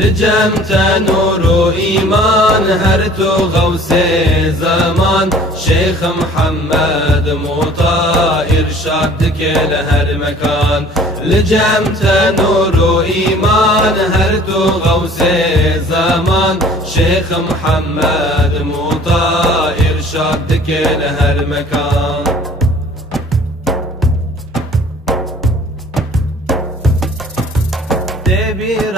لجمت نور وإيمان هرت غوث زمان شيخ محمد موطا إرشادك لهر مكان لجمت نور وإيمان هرت غوث زمان شيخ محمد موطا إرشادك لهر مكان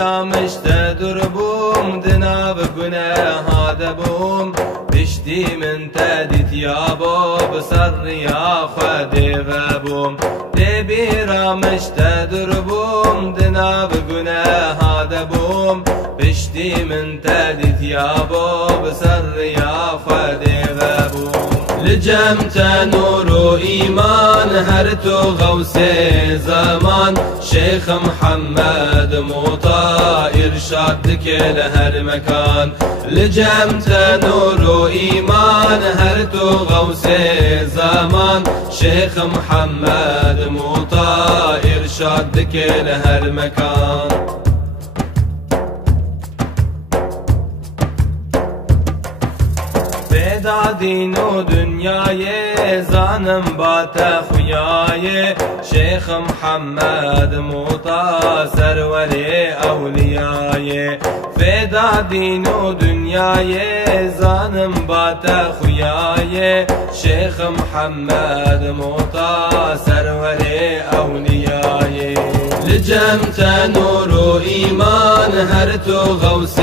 رامشت دربوم دناب قناه دبوم بشتي من تادي ثيابو بصر يا خدي غبوم تبي رامشت دربوم دناب قناه دبوم بشتي من تادي ثيابو بصر يا خدي غبوم لجمت نور وإيمان هرت غوث زمان شيخ محمد موطا إرشادك لهر مكان لجمت نور وإيمان هرت غوث زمان شيخ محمد موطا إرشادك لهر مكان دین و دنیای زانم بات خویای شیخ محمد موطا سرور اولیای فدا دین و دنیای زانم بات خویای شیخ محمد موطا سرور اولیای لجمت نور وإيمان هرت غوث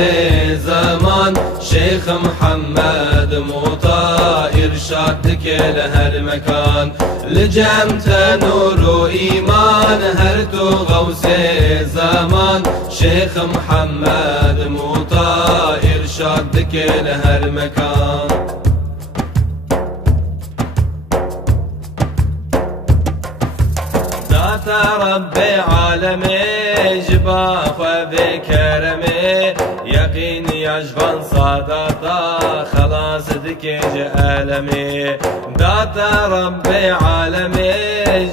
زمان شيخ محمد موطا إرشادك لهر مكان لجمت نور وإيمان هرت غوث زمان شيخ محمد موطا إرشادك لهر مكان ربي عالمي جباخ وبكرمي يقين يجبن صداقا خلاص دكيج ألمي داتا ربي عالمي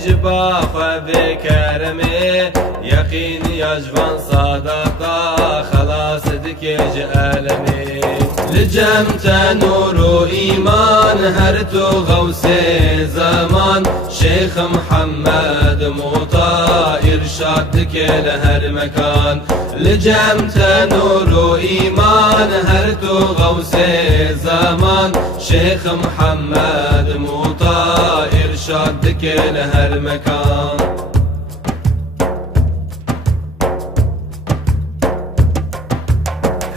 جباخ وبكرمي يقين يجبن صداقا خلاص دكيج ألمي لجمت نور وإيمان هرت غوث زمان شيخ محمد موطا إرشادك لهر مكان لجمت نور وإيمان هرت غوث زمان شيخ محمد موطا إرشادك لهر مكان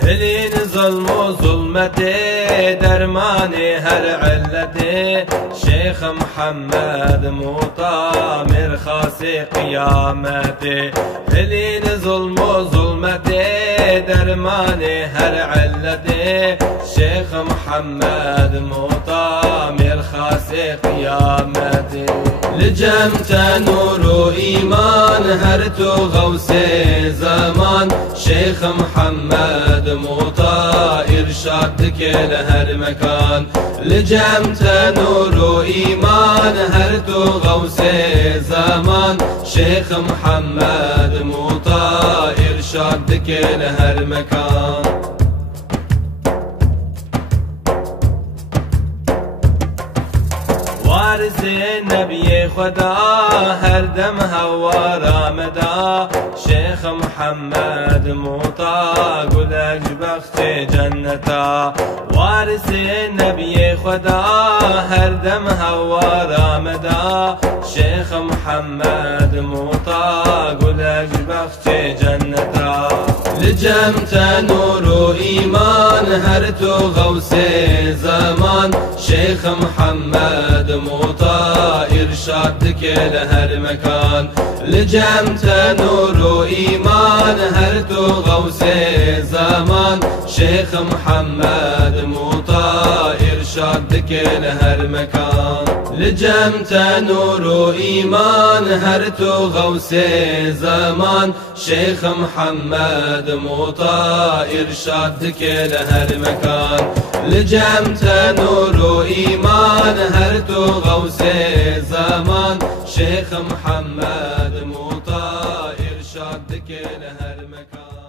هلين ظلم وظلمتي درماني هر علتي شيخ محمد موطا مرخاصي قيامتي هلين ظلم وظلمتي درماني هر علتي شيخ محمد موطا مرخاصي قيامتي لجمت نور وإيمان هرت غوث زمان شيخ محمد موطا إرشادك لهر مكان لجمت نور وإيمان هرت غوث زمان شيخ محمد موطا إرشادك لهر مكان وارث النبي خدا هر دم هوا رامدا شيخ محمد موطا قلج بخت جنتا وارث النبي خدا هر دم هوا رامدا شيخ محمد موطا قلج بخت جنتا لجمت نور وإيمان هرت غوث زمان شيخ محمد موطا إرشادك لهر مكان لجمت نور وإيمان هرت غوث زمان شيخ محمد موطا إرشادك لهر مكان لجمت نور وإيمان هرت غوث زمان شيخ محمد موطا إرشادك لهر مكان لجمت نور وإيمان هرت غوث زمان شيخ محمد موطا إرشادك لهر مكان